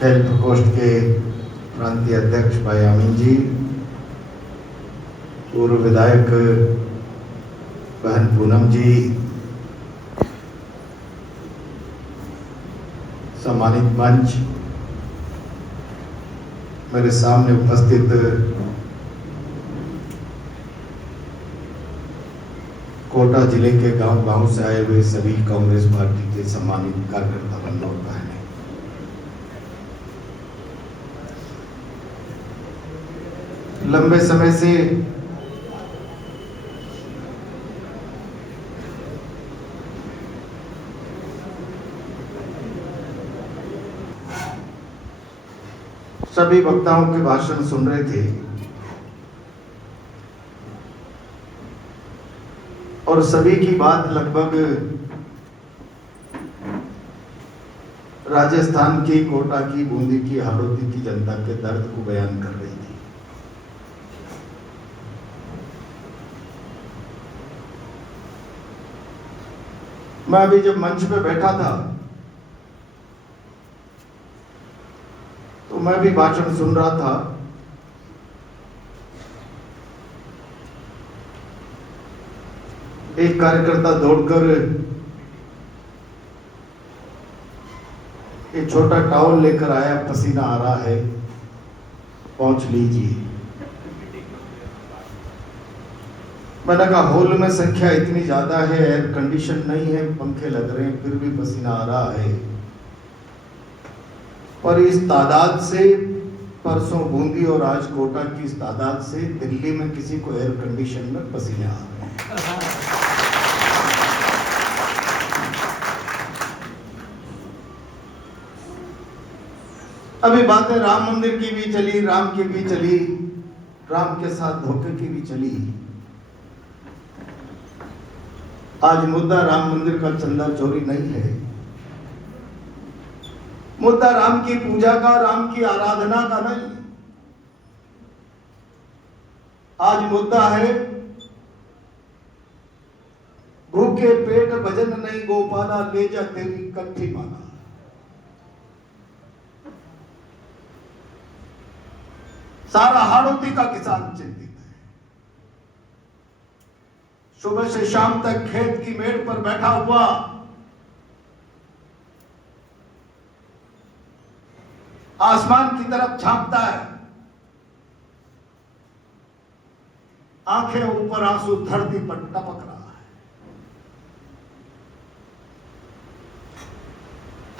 खेल प्रकोष्ठ के प्रांतीय अध्यक्ष भाई अमीन जी, पूर्व विधायक बहन पूनम जी, सम्मानित मंच, मेरे सामने उपस्थित कोटा जिले के गांव से आए हुए सभी कांग्रेस पार्टी के सम्मानित कार्यकर्ता बंधु और बहनें, लंबे समय से सभी वक्ताओं के भाषण सुन रहे थे और सभी की बात लगभग राजस्थान की, कोटा की, बूंदी की, हाड़ौती की जनता के दर्द को बयान कर रही थी। मैं अभी जब मंच पे बैठा था तो मैं भी भाषण सुन रहा था। एक कार्यकर्ता दौड़कर एक छोटा टॉवल लेकर आया, पसीना आ रहा है, पहुंच लीजिए। मैंने कहा हॉल में संख्या इतनी ज्यादा है, एयर कंडीशन नहीं है, पंखे लग रहे हैं, फिर भी पसीना आ रहा है, और इस तादाद से, परसों बूंदी और आज कोटा की इस तादाद से दिल्ली में किसी को एयर कंडीशन में पसीने आ रहे हैं। अभी बातें राम मंदिर की भी चली, राम की भी चली, राम के साथ धोखे की भी चली। आज मुद्दा राम मंदिर का चंदा चोरी नहीं है, मुद्दा राम की पूजा का, राम की आराधना का नहीं। आज मुद्दा है भूखे पेट भजन नहीं गोपाला, ले जा तेरी कंठी माला। सारा हाड़ौती का किसान चिंतित है। सुबह से शाम तक खेत की मेड़ पर बैठा हुआ आसमान की तरफ झांकता है, आंखें ऊपर, आंसू धरती पर टपक रहा है।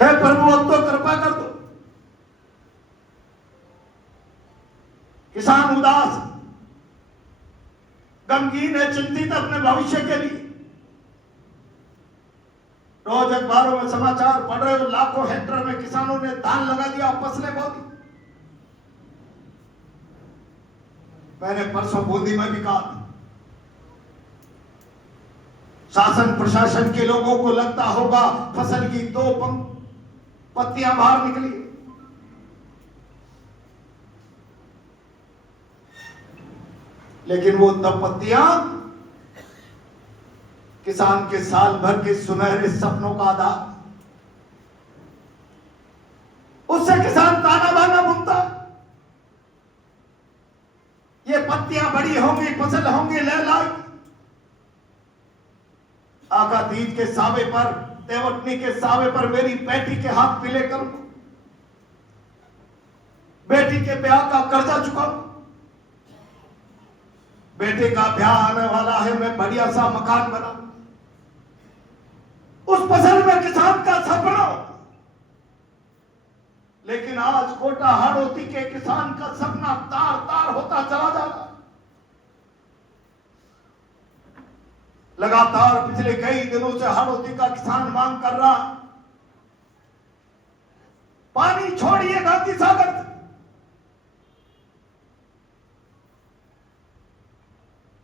हे प्रभु, अब तो कृपा कर दो। किसान उदास, गमगीन है, चिंतित अपने भविष्य के लिए। रोज अखबारों में समाचार पढ़ रहे हो, लाखों हेक्टेयर में किसानों ने धान लगा दिया, फसलें बो दी। मैंने परसों बूंदी में भी कहा, शासन प्रशासन के लोगों को लगता होगा फसल की दो पत्तियां बाहर निकली, लेकिन वो दब पत्तियां किसान के साल भर के सुनहरे सपनों का आधार। उससे किसान ताना बाना बुनता, ये पत्तियां बड़ी होंगी, फसल होंगी, लहलाई, आका तीज के सावे पर, देवटनी के सावे पर मेरी बेटी के हाथ पीले करूं, बेटी के ब्याह का कर्जा चुकाऊं, बेटे का ब्याह आने वाला है, मैं बढ़िया सा मकान बनाऊं। उस फसल में किसान का सपना। लेकिन आज कोटा हाड़ौती के किसान का सपना तार तार होता चला जा रहा। लगातार पिछले कई दिनों से हाड़ौती का किसान मांग कर रहा, पानी छोड़िए गांधी सागर।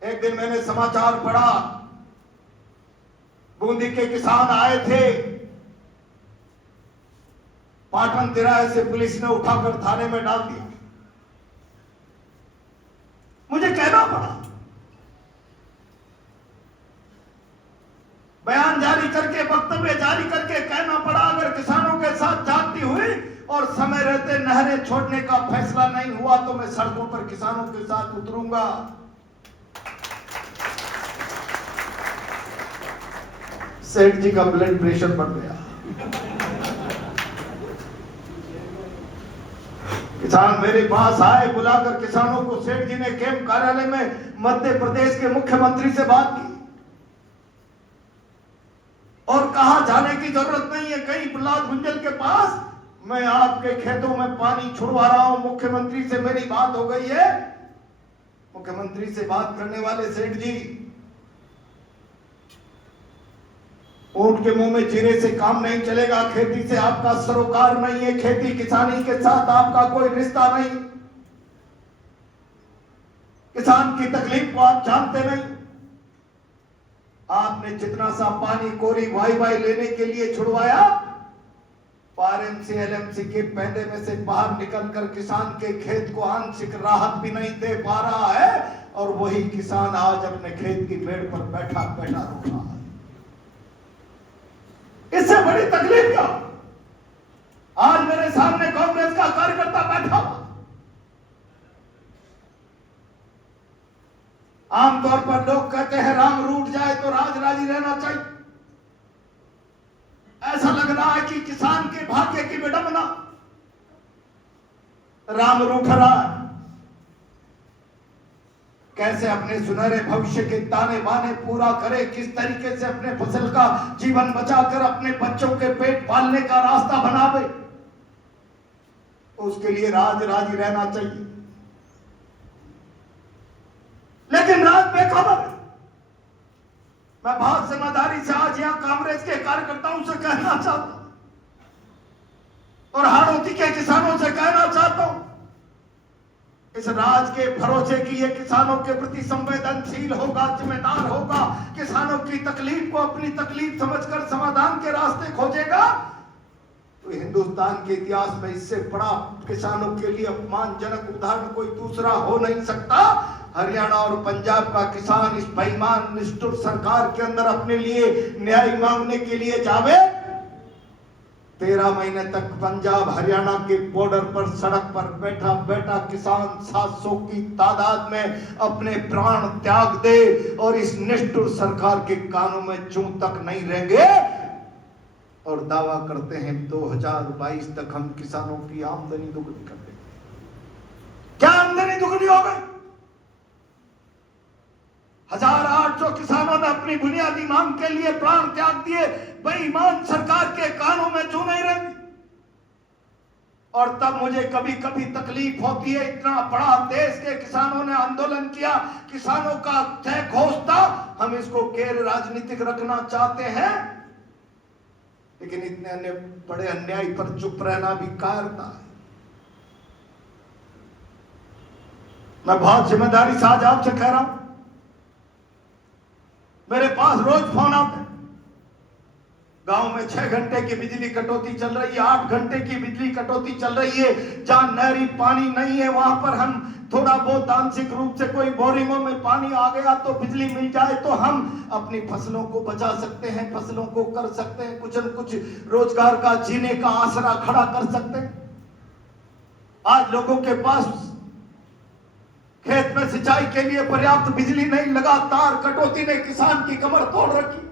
एक दिन मैंने समाचार पढ़ा, बूंदी के किसान आए थे, पाटन तिराहे से पुलिस ने उठाकर थाने में डाल दिया। मुझे कहना पड़ा, बयान जारी करके, वक्तव्य जारी करके कहना पड़ा, अगर किसानों के साथ जाती हुई और समय रहते नहरें छोड़ने का फैसला नहीं हुआ तो मैं सड़कों पर किसानों के साथ उतरूंगा। सेठ जी का ब्लड प्रेशर बढ़ गया। किसान मेरे पास आए, बुलाकर किसानों को सेठ जी ने कैंप कार्यालय में मध्य प्रदेश के मुख्यमंत्री से बात की और कहा जाने की जरूरत नहीं है कहीं प्रहलाद गुंजल के पास, मैं आपके खेतों में पानी छुड़वा रहा हूं। मुख्यमंत्री से मेरी बात हो गई है। मुख्यमंत्री से बात करने वाले सेठ जी, ऊंट के मुंह में जीरे से काम नहीं चलेगा। खेती से आपका सरोकार नहीं है, खेती किसानी के साथ आपका कोई रिश्ता नहीं। किसान की तकलीफ को आप जानते नहीं। आपने जितना सा पानी कोरी वाई लेने के लिए छुड़वाया, आरएमसी एलएमसी के पैदे में से बाहर निकलकर किसान के खेत को आंशिक राहत भी नहीं दे पा रहा है और वही किसान आज अपने खेत की मेड़ पर बैठा बैठा रो रहा है। इससे बड़ी तकलीफ क्या? आज मेरे सामने कांग्रेस का कार्यकर्ता बैठा हुआ। आमतौर पर लोग कहते हैं राम रूठ जाए तो राज राजी रहना चाहिए। ऐसा लग रहा है कि किसान के भाग्य की विडंबना, राम रूठ रहा है। कैसे अपने सुनहरे भविष्य के ताने बाने पूरा करे, किस तरीके से अपने फसल का जीवन बचाकर अपने बच्चों के पेट पालने का रास्ता बनावे, उसके लिए राज राजी रहना चाहिए। लेकिन राज बेखबर। मैं बहुत जिम्मेदारी से आज यहां कांग्रेस के कार्यकर्ताओं से कहना चाहता हूं और हाड़ौती के किसानों से कहना चाहता हूं, इस राज के भरोसे की ये किसानों के प्रति संवेदनशील होगा, जिम्मेदार होगा, किसानों की तकलीफ को अपनी तकलीफ समझकर समाधान के रास्ते खोजेगा, तो हिंदुस्तान के इतिहास में इससे बड़ा किसानों के लिए अपमानजनक उदाहरण कोई दूसरा हो नहीं सकता। हरियाणा और पंजाब का किसान इस बेईमान निष्ठुर सरकार के अंदर अपने लिए न्याय मांगने के लिए जावे, 13 महीने तक पंजाब हरियाणा के बॉर्डर पर सड़क पर बैठा बैठा किसान 700 की तादाद में अपने प्राण त्याग दे और इस निष्ठुर सरकार के कानों में चूं तक नहीं रहेंगे और दावा करते हैं 2022 तक हम किसानों की आमदनी दुगनी कर देंगे। क्या आमदनी दुगनी हो गई? 1800 किसानों ने अपनी बुनियादी मांग के लिए प्राण त्याग दिए, बेईमान सरकार के कानों में चूं नहीं रहेंगे। और तब मुझे कभी कभी तकलीफ होती है, इतना बड़ा देश के किसानों ने आंदोलन किया, किसानों का जय घोष था, हम इसको गैर राजनीतिक रखना चाहते हैं, लेकिन इतने बड़े अन्याय पर चुप रहना भी कायरता है। मैं बहुत जिम्मेदारी से आज आपसे कह रहा हूं, मेरे पास रोज फोन आते हैं, गांव में 6 घंटे की बिजली कटौती चल रही है, 8 घंटे की बिजली कटौती चल रही है, जहां नहरी पानी नहीं है वहां पर हम थोड़ा बहुत आंशिक रूप से कोई बोरिंगों में पानी आ गया तो बिजली मिल जाए तो हम अपनी फसलों को बचा सकते हैं, फसलों को कर सकते हैं, कुछ न कुछ रोजगार का जीने का आसरा खड़ा कर सकते हैं। आज लोगों के पास खेत में सिंचाई के लिए पर्याप्त बिजली नहीं, लगातार कटौती ने किसान की कमर तोड़ रखी।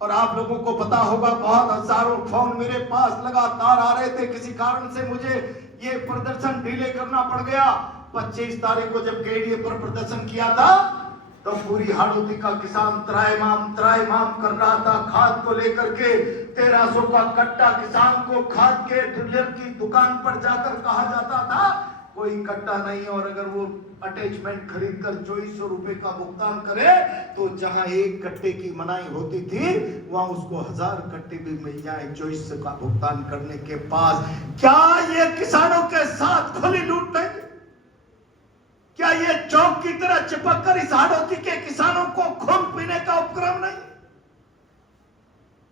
और आप लोगों को पता होगा, बहुत हजारों फोन मेरे पास लगातार आ रहे थे। किसी कारण से मुझे ये प्रदर्शन डिले करना पड़ गया। 25 तारीख को जब केडीए पर प्रदर्शन किया था तो पूरी हाड़ौती का किसान त्राहिमाम कर रहा था। खाद को लेकर के 1300 का कट्टा किसान को खाद के डीलर की दुकान पर जाकर कहा जाता था कोई कट्टा नहीं, और अगर वो अटैचमेंट खरीद कर 2400 रुपए का भुगतान करे तो जहां एक कट्टे की मनाही होती थी वहां उसको 1000 कट्टे भी मिल जाए 2400 का भुगतान करने के पास। क्या ये किसानों के साथ खुली लूट नहीं? क्या ये चौक की तरह चिपक कर इस हाड़ौती के किसानों को खून पीने का उपक्रम नहीं?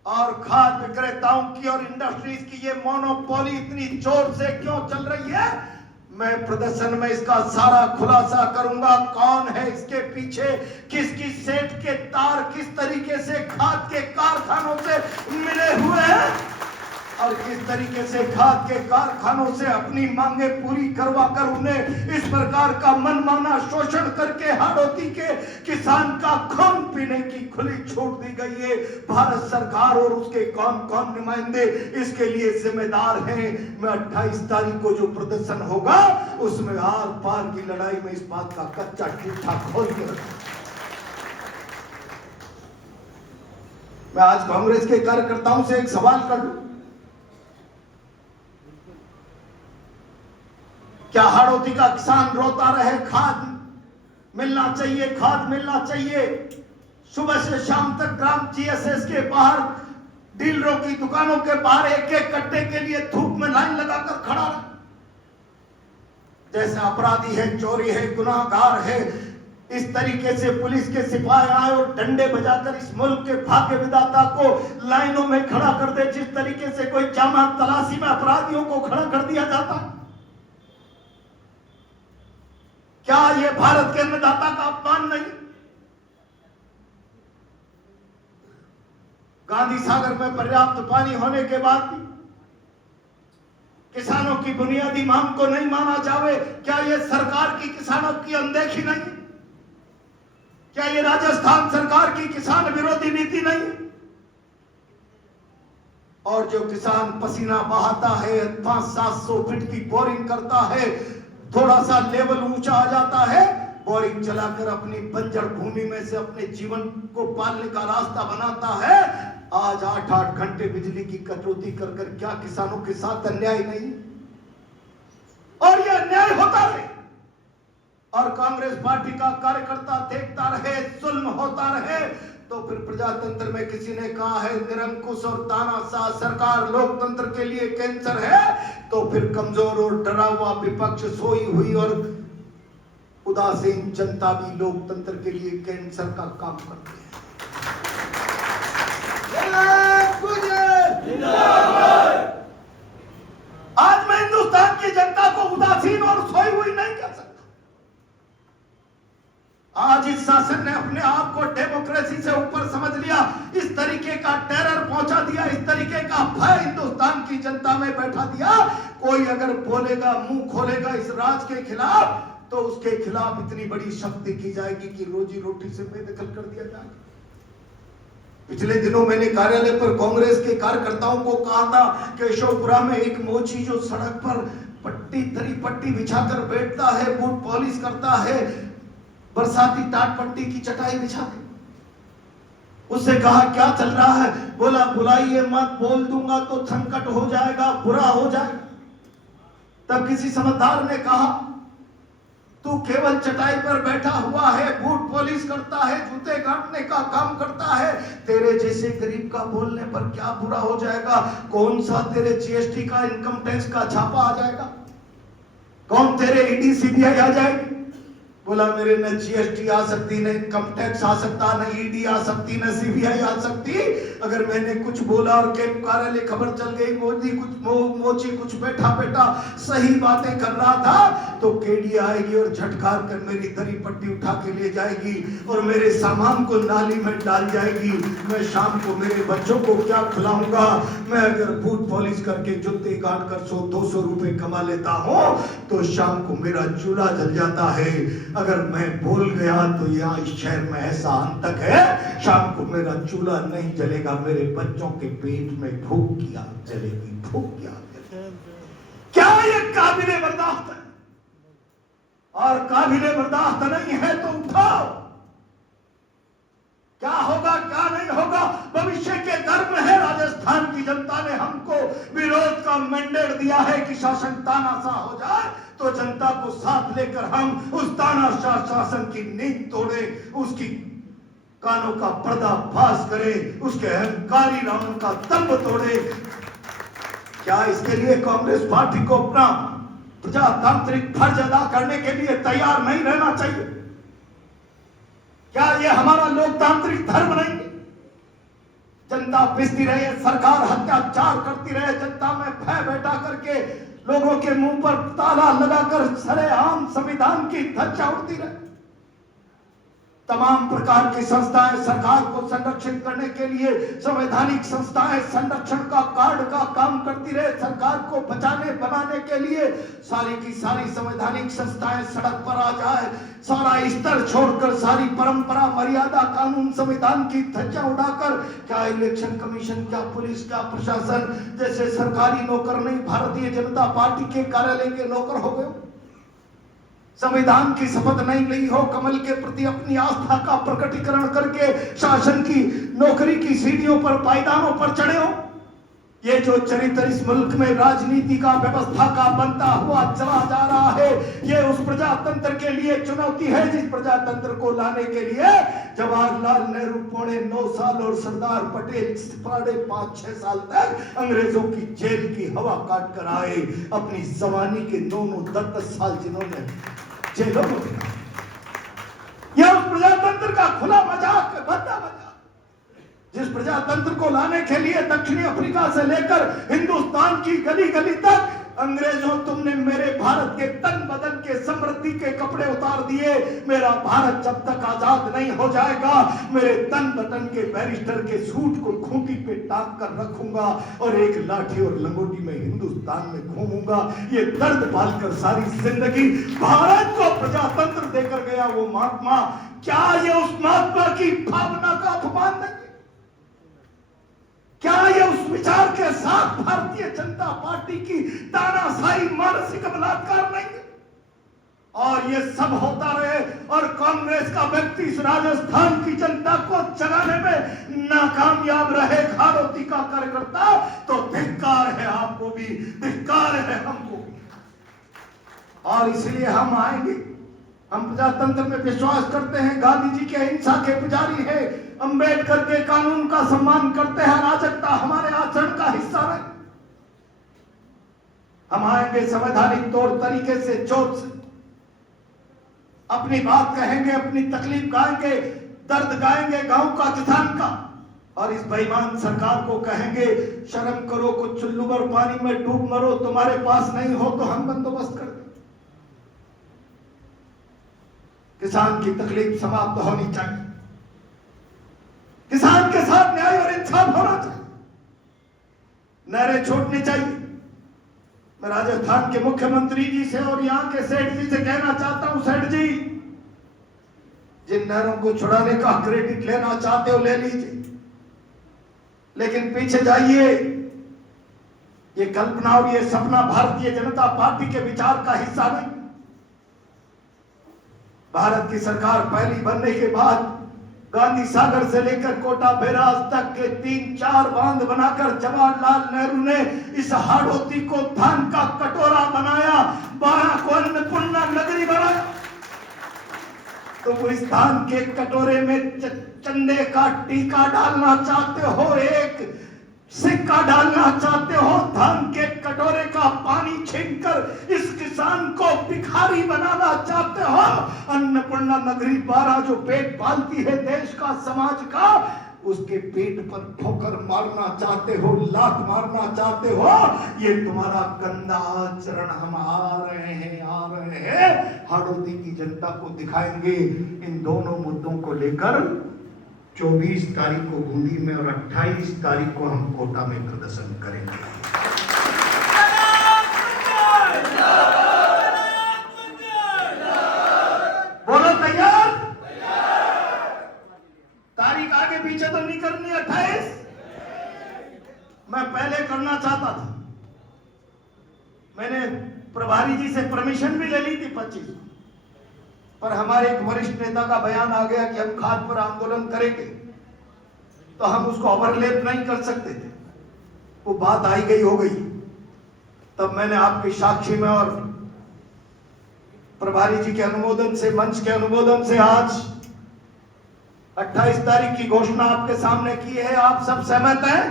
और खाद विक्रेताओं की और इंडस्ट्रीज की ये मोनोपोली इतनी जोर से क्यों चल रही है? मैं प्रदर्शन में इसका सारा खुलासा करूंगा। कौन है इसके पीछे, किसकी सेठ के तार किस तरीके से खाद के कारखानों से मिले हुए हैं। और किस तरीके से खाद के कारखानों से अपनी मांगे पूरी करवा कर उन्हें इस प्रकार का मनमाना शोषण करके हाड़ौती के किसान का खून पीने की खुली छूट दी गई है। भारत सरकार और उसके कौन कौन नुमाइंदे इसके लिए जिम्मेदार हैं। मैं 28 तारीख को जो प्रदर्शन होगा उसमें आर पार की लड़ाई में इस बात का कच्चा ठूठा खोल के रखा। मैं आज कांग्रेस के कार्यकर्ताओं से एक सवाल कर लूं, क्या हाड़ौती का किसान रोता रहे खाद मिलना चाहिए, खाद मिलना चाहिए? सुबह से शाम तक ग्राम जीएसएस के बाहर डीलरों की दुकानों के बाहर एक एक कट्टे के लिए धूप में लाइन लगाकर खड़ा रहे, जैसे अपराधी है, चोरी है, गुनाहगार है। इस तरीके से पुलिस के सिपाही आए और डंडे बजाकर इस मुल्क के भाग्य विधाता को लाइनों में खड़ा कर दे, जिस तरीके से कोई जामा तलाशी में अपराधियों को खड़ा कर दिया जाता है। क्या यह भारत के अन्नदाता का अपमान नहीं? गांधी सागर में पर्याप्त पानी होने के बाद भी किसानों की बुनियादी मांग को नहीं माना जावे, क्या यह सरकार की किसानों की अनदेखी नहीं? क्या यह राजस्थान सरकार की किसान विरोधी नीति नहीं? और जो किसान पसीना बहाता है, 500-700 फीट की बोरिंग करता है, थोड़ा सा लेवल ऊंचा आ जाता है, बोरिंग चलाकर अपनी बंजर भूमि में से अपने जीवन को पालने का रास्ता बनाता है, आज 8-8 घंटे बिजली की कटौती कर कर क्या किसानों के साथ अन्याय नहीं? और यह अन्याय होता रहे और कांग्रेस पार्टी का कार्यकर्ता देखता रहे, जुल्म होता रहे, तो फिर प्रजातंत्र में किसी ने कहा है निरंकुश और तानाशाह सरकार लोकतंत्र के लिए कैंसर है, तो फिर कमजोर और डरा हुआ विपक्ष, सोई हुई और उदासीन जनता भी लोकतंत्र के लिए कैंसर का काम करती है। आज मैं हिंदुस्तान की जनता को उदासीन और सोई हुई नहीं कह सकता। आज इस शासन ने अपने आप को डेमोक्रेसी से ऊपर समझ लिया, इस तरीके का टेरर पहुंचा दिया, इस तरीके का भय हिंदुस्तान की जनता में बैठा दिया। कोई अगर बोलेगा, मुंह खोलेगा इस राज के खिलाफ, तो उसके खिलाफ इतनी बड़ी शक्ति की जाएगी कि रोजी रोटी से बेदखल कर दिया जाएगा। पिछले दिनों मैंने कार्यालय पर कांग्रेस के कार्यकर्ताओं को कहा था कि केशवपुरा में एक मोची जो सड़क पर दरी पट्टी बिछाकर बैठता है, बूट पॉलिश करता है, बरसाती टाट पट्टी की चटाई बिछा के, उससे कहा क्या चल रहा है? बोला बुलाइए मत, बोल दूंगा तो संकट हो जाएगा, बुरा हो जाएगा। तब किसी समझदार ने कहा तू केवल चटाई पर बैठा हुआ है, बूट पॉलिश करता है, जूते काटने का काम करता है, तेरे जैसे गरीब का बोलने पर क्या बुरा हो जाएगा? कौन सा तेरे जीएसटी का, इनकम टैक्स का छापा आ जाएगा? कौन तेरे ईडी सीबीआई आ जाएगी? बोला मेरे न जीएसटी आ सकती, न इनकम टैक्स आ सकता, न ईडी आ सकती, न सीबीआई आ सकती। अगर मैंने कुछ बोला और कैंप कार्यालय खबर चल गई, मोची कुछ बैठा बैठा सही बातें कर रहा था, तो केडी आएगी और झटकार कर मेरी दरी पट्टी उठा के ले जाएगी और मेरे सामान को नाली में डाल जाएगी। मैं शाम को मेरे बच्चों को क्या खिलाऊंगा? मैं अगर बूट पॉलिश करके जूते काट कर 100-200 रुपए कमा लेता हूं, तो शाम को मेरा चूल्हा जल जाता है। अगर मैं भूल गया तो यहाँ इस शहर में ऐसा अंतक है, शाम को मेरा चूल्हा नहीं जलेगा, मेरे बच्चों के पेट में भूख की आग जलेगी, भूख की आग जलेगी। क्या ये काबिले बर्दाश्त है? और काबिले बर्दाश्त नहीं है तो उठाओ। क्या होगा क्या नहीं होगा भविष्य के गर्भ है। राजस्थान की जनता ने हमको विरोध का मैंडेट दिया है कि शासन तानाशाह हो जाए, तो जनता को साथ लेकर हम उस तानाशाह शासन की नींद तोड़े, उसकी कानों का पर्दाफाश करें, उसके अहंकारी रावण का दंभ तोड़े। क्या इसके लिए कांग्रेस पार्टी को अपना प्रजातांत्रिक फर्ज अदा करने के लिए तैयार नहीं रहना चाहिए? क्या ये हमारा लोकतांत्रिक धर्म नहीं? जनता पिसती रहे, सरकार अत्याचार करती रहे, जनता में भय बैठा करके लोगों के मुंह पर ताला लगाकर सरेआम संविधान की धज्जा उड़ती रहे। तमाम प्रकार की संस्थाएं सरकार को संरक्षित करने के लिए, संवैधानिक संस्थाएं संरक्षण का गार्ड का काम करती रहे। सरकार को बचाने बनाने के लिए सारी की सारी संवैधानिक संस्थाएं सड़क पर आ जाए, सारा स्तर छोड़कर सारी परंपरा मर्यादा कानून संविधान की धज्जियां उड़ाकर, क्या इलेक्शन कमीशन, क्या पुलिस, क्या प्रशासन जैसे सरकारी नौकर नहीं, भारतीय जनता पार्टी के कार्यालय के नौकर हो गए। संविधान की शपथ नहीं ली हो, कमल के प्रति अपनी आस्था का प्रकटीकरण करके शासन की नौकरी की सीढ़ियों पर पायदानों पर चढ़े हो। ये जो चरित्र इस मुल्क में राजनीति का व्यवस्था का बनता हुआ चला जा रहा है, ये उस प्रजातंत्र के लिए चुनौती है जिस प्रजातंत्र को लाने के लिए जवाहरलाल नेहरू 9.25 साल और सरदार पटेल 5.5-6 साल तक अंग्रेजों की जेल की हवा काट कर आए। अपनी जवानी के 9-10 साल जिन्होंने जेलों में बिताए, यह उस प्रजातंत्र का खुला मजाक बंदा मजाक, जिस प्रजातंत्र को लाने के लिए दक्षिणी अफ्रीका से लेकर हिंदुस्तान की गली गली तक अंग्रेजों तुमने मेरे भारत के तन बदन के समृद्धि के कपड़े उतार दिए। मेरा भारत जब तक आजाद नहीं हो जाएगा, मेरे तन बदन के बैरिस्टर के सूट को खूंटी पे टांग कर रखूंगा और एक लाठी और लंगोटी में हिंदुस्तान में घूमूंगा। ये दर्द पालकर सारी जिंदगी भारत को प्रजातंत्र देकर गया वो महात्मा, क्या ये उस महात्मा की भावना का अपमान नहीं? क्या ये उस विचार के साथ भारतीय जनता पार्टी की तानाशाही मानसिक बलात्कार नहीं है? और ये सब होता रहे और कांग्रेस का व्यक्ति इस राजस्थान की जनता को जगाने में नाकामयाब रहे, खारोती का कार्यकर्ता, तो धिक्कार है आपको भी, धिक्कार है हमको भी। और इसलिए हम आएंगे। हम प्रजातंत्र में विश्वास करते हैं, गांधी जी के अहिंसा के पुजारी है, अंबेडकर के कानून का सम्मान करते हैं। अराजकता हमारे आचरण का हिस्सा है। हम आएंगे संवैधानिक तौर तरीके से, जोर से अपनी बात कहेंगे, अपनी तकलीफ गाएंगे, दर्द गाएंगे गांव का, किसान का। और इस बेईमान सरकार को कहेंगे शर्म करो, कुछ चुल्लू भर पानी में डूब मरो, तुम्हारे पास नहीं हो तो हम बंदोबस्त कर दें। किसान की तकलीफ समाप्त होनी चाहिए, किसान के साथ न्याय और इंसाफ होना चाहिए, नहरें छूटनी चाहिए। मैं राजस्थान के मुख्यमंत्री जी से और यहां के सेठ जी से कहना चाहता हूं, सेठ जी, जिन नहरों को छुड़ाने का क्रेडिट लेना चाहते हो ले लीजिए, लेकिन पीछे जाइए। ये कल्पना और ये सपना भारतीय जनता पार्टी के विचार का हिस्सा नहीं। भारत की सरकार पहली बनने के बाद गांधी सागर से लेकर कोटा बैराज तक के 3-4 बांध बनाकर जवाहरलाल नेहरू ने इस हाड़ौती को धान का कटोरा बनाया, बारा को अन्नपूर्णा नगरी बनाया। तो वो इस धान के कटोरे में चंदे का टीका डालना चाहते हो, एक सिक्का डालना चाहते हो, धान के कटोरे का पानी छीनकर इस किसान को भिखारी बनाना चाहते हो। अन्नपूर्णा नगरी 12 जो पेट पालती है देश का, समाज का, उसके पेट पर ठोकर मारना चाहते हो, लात मारना चाहते हो। ये तुम्हारा गंदा आचरण हम आ रहे हैं हाड़ौती की जनता को दिखाएंगे। इन दोनों मुद्दों को लेकर 24 तारीख को बूंदी में और 28 तारीख को हम कोटा में प्रदर्शन करेंगे। बोलो तैयार? तारीख आगे पीछे तो नहीं करनी। 28 मैं पहले करना चाहता था, मैंने प्रभारी जी से परमिशन भी ले ली थी 25, पर हमारे एक वरिष्ठ नेता का बयान आ गया कि हम खाद पर आंदोलन करेंगे, तो हम उसको ओवरलैप नहीं कर सकते थे। वो बात आई गई हो गई। तब मैंने आपकी साक्षी में और प्रभारी जी के अनुमोदन से, मंच के अनुमोदन से आज 28 तारीख की घोषणा आपके सामने की है। आप सब सहमत हैं?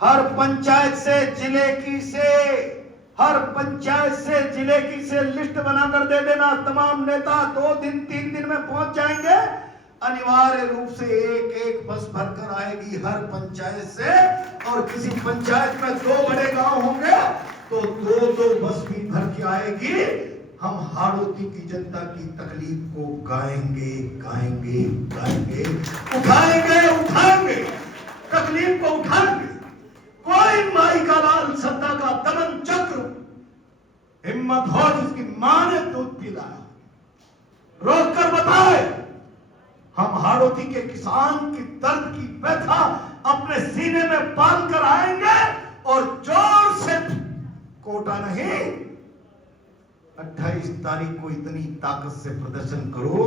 हर पंचायत से, जिले की से, हर पंचायत से, जिले की से लिस्ट बनाकर दे देना। तमाम नेता 2 दिन 3 दिन में पहुंच जाएंगे। अनिवार्य रूप से एक बस भरकर आएगी हर पंचायत से, और किसी पंचायत में 2 बड़े गांव होंगे तो 2-2 बस भी भर के आएगी। हम हाड़ौती की जनता की तकलीफ को गाएंगे, गाएंगे, गाएंगे, उठाएंगे, उठाएंगे, तकलीफ को उठाएंगे। की मां ने दूध पिलाया, रोक कर बताए। हम हाड़ौती के किसान की दर्द की व्यथा अपने सीने में पाल कर आएंगे और जोर से, कोटा नहीं, 28 तारीख को इतनी ताकत से प्रदर्शन करो,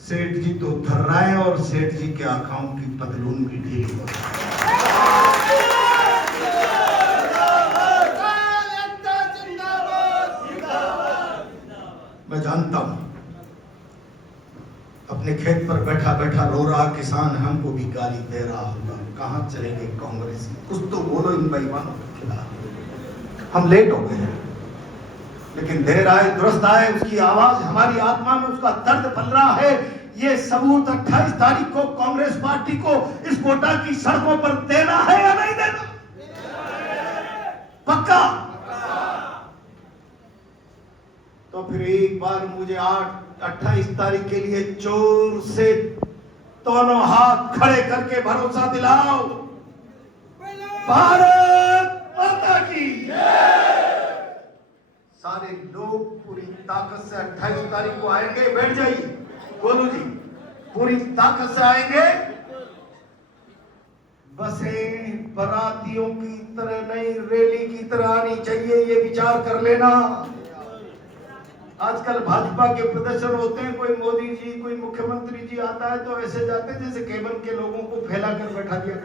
सेठ जी तो थर्राए और सेठ जी के आंखों की पतलून भी ढीली हो। मैं जानता हूं अपने खेत पर बैठा बैठा रो रहा किसान हमको भी गाली दे रहा होगा, कहां चलेंगे कांग्रेस में, कुछ तो बोलो इन बेईमानों के खिलाफ। हम लेट हो गए, लेकिन देर आए दुरुस्त आए, उसकी आवाज हमारी आत्मा में, उसका दर्द पल रहा है। ये सबूत 28 तारीख को कांग्रेस पार्टी को इस कोटा की सड़कों पर देना है या नहीं देना? पक्का? तो फिर एक बार मुझे 28 तारीख के लिए जोर से दोनों हाथ खड़े करके भरोसा दिलाओ, भारत माता की। सारे लोग पूरी ताकत से 28 तारीख को आएंगे, बैठ जाइए गोलू जी, पूरी ताकत से आएंगे। बसें बारातियों की तरह नहीं, रैली की तरह आनी चाहिए, ये विचार कर लेना। आजकल भाजपा के प्रदर्शन होते हैं, कोई मोदी जी, कोई मुख्यमंत्री जी आता है तो ऐसे जाते हैं जैसे केबल के लोगों को फैला कर बैठा दिया।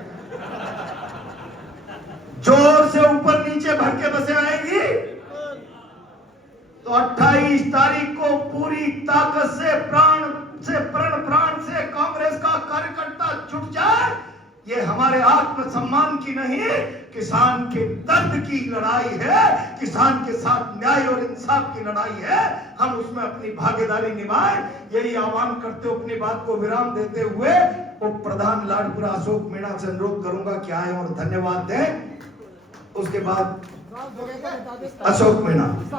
जोर से ऊपर नीचे भर के बसें आएगी तो 28 तारीख को पूरी ताकत से प्राण से कांग्रेस का कार्यकर्ता जुट जाए। ये हमारे आत्मसम्मान की नहीं, किसान के दर्द की लड़ाई है, किसान के साथ न्याय और इंसाफ की लड़ाई है। हम उसमें अपनी भागीदारी निभाएं, यही आह्वान करते हुए अपनी बात को विराम देते हुए उप प्रधान लाडपुरा अशोक मीणा से अनुरोध करूंगा कि आए और धन्यवाद दें। उसके बाद अशोक मीणा।